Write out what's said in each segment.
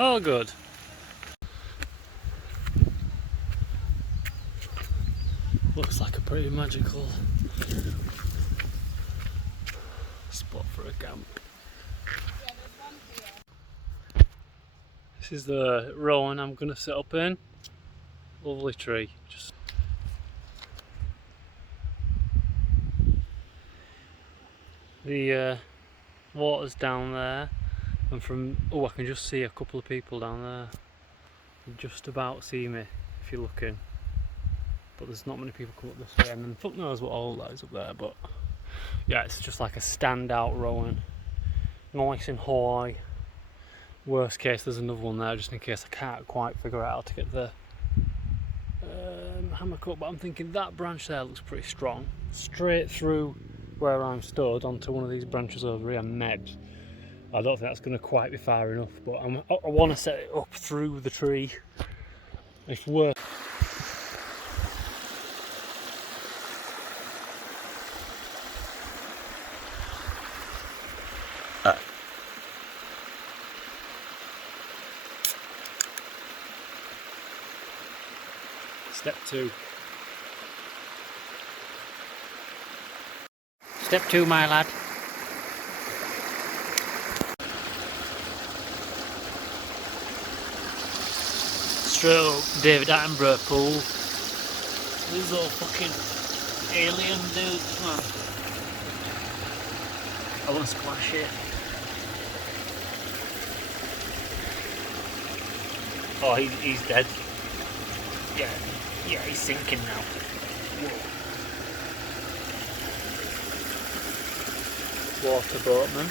Oh, good. Looks like a pretty magical spot for a camp. This is the rowan I'm going to sit up in. Lovely tree. Just the water's down there, and from I can just see a couple of people down there. You just about see me if you're looking, but there's not many people come up this way, and then fuck knows what all that is up there. But yeah, it's just like a standout rowan, nice and high. Worst case, there's another one there just in case I can't quite figure out how to get the hammock up. But I'm thinking that branch there looks pretty strong. Straight through where I'm stood onto one of these branches over here, Med. I don't think that's going to quite be far enough, but I want to set it up through the tree. If worse. Step 2. Step 2, my lad. Straight up David Attenborough pool. These all fucking alien dudes, man. I want to splash it. Oh, he's dead. Yeah, he's sinking now. Whoa. Water boatman.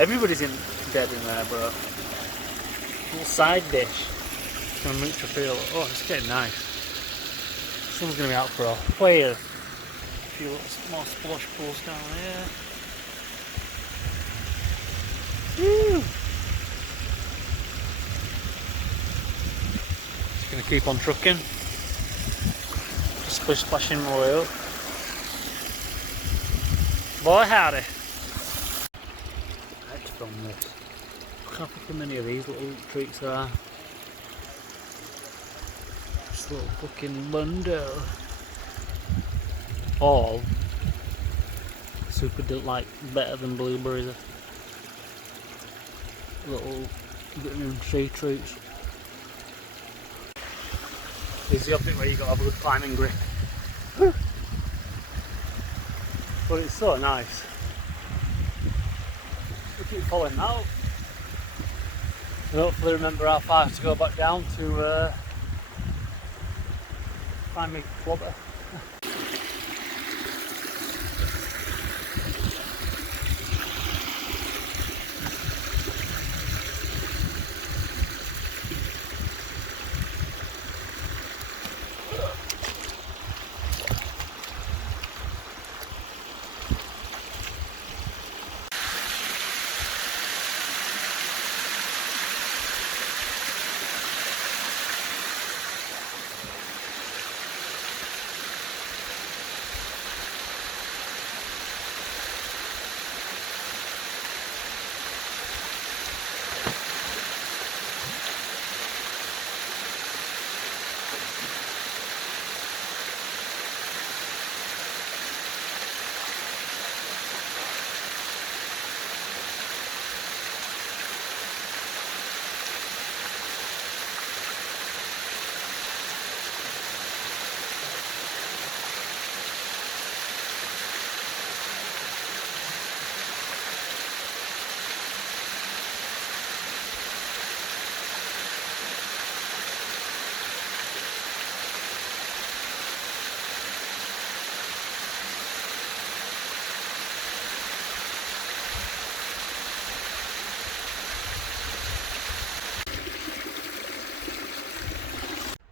Everybody's dead in there, bro. Little side dish. Gonna mooch a feel. Oh, it's getting nice. Someone's gonna be out for a whale. A few little more splosh pools down there. Woo! Just gonna keep on trucking. Just splashing my way up. Boy, howdy. Let's film this. Look how fucking many of these little treats there are. This little fucking bundle. All super like better than blueberries. Little vitamin C treats. This is the bit where you got to have a good climbing grip. But it's so nice. We keep following that up. And hopefully remember how far to go back down to find me blubber.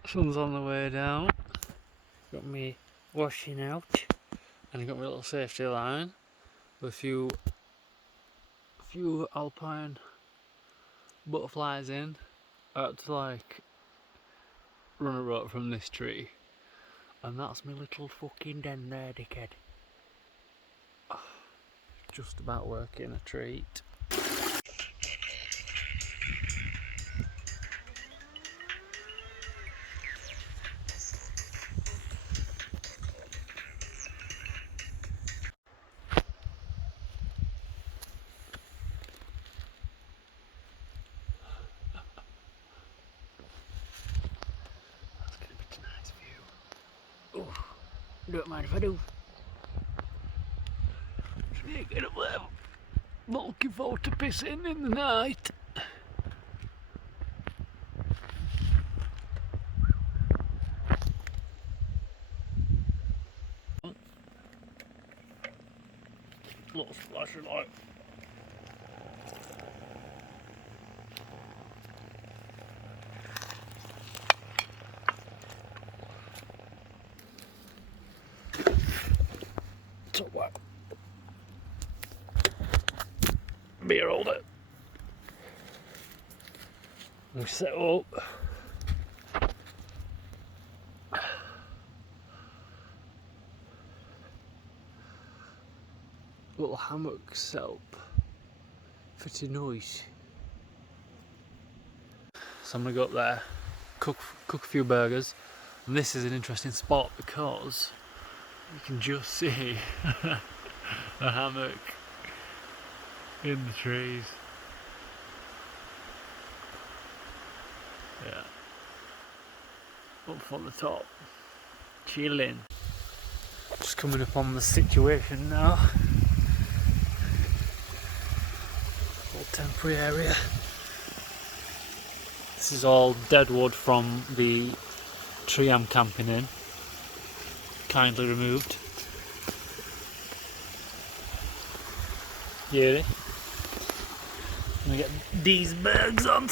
Sun's on the way down. Got me washing out, and I got my little safety line with a few alpine butterflies in. I had to like run a rope from this tree, and that's my little fucking den there, dickhead. Just about working a treat. Don't mind if I do. Just need to get up there. Not looking forward to pissing in the night. Little splash of light. So what? Beer holder. We set up. Little hammock set up for tonight. So I'm gonna go up there, cook a few burgers, and this is an interesting spot because you can just see a hammock in the trees. Yeah, up on the top, chilling. Just coming up on the situation now. Little temporary area. This is all dead wood from the tree I'm camping in. Kindly removed. Yeah. I'm gonna get these bags on.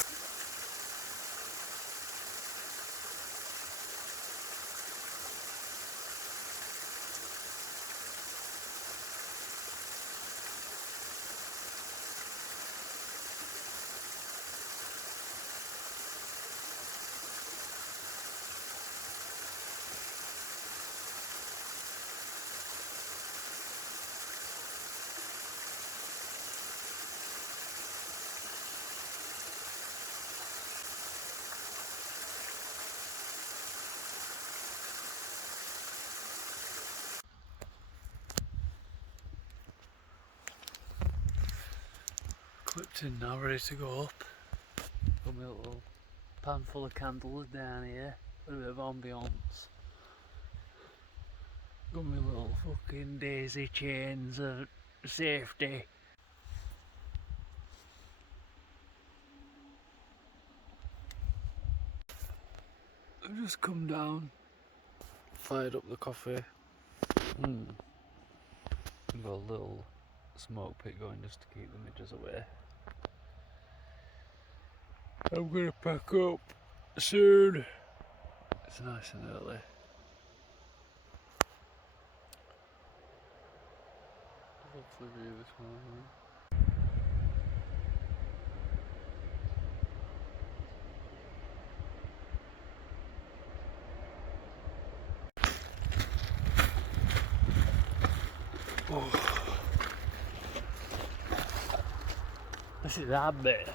Clipped in now, ready to go up. Got my little pan full of candles down here, a bit of ambience. Got my little fucking daisy chains of safety. I've just come down, fired up the coffee. Got a little smoke pit going just to keep the midges away. I'm gonna pack up soon. It's nice and early. Hopefully view this morning. Oh. This is that bit.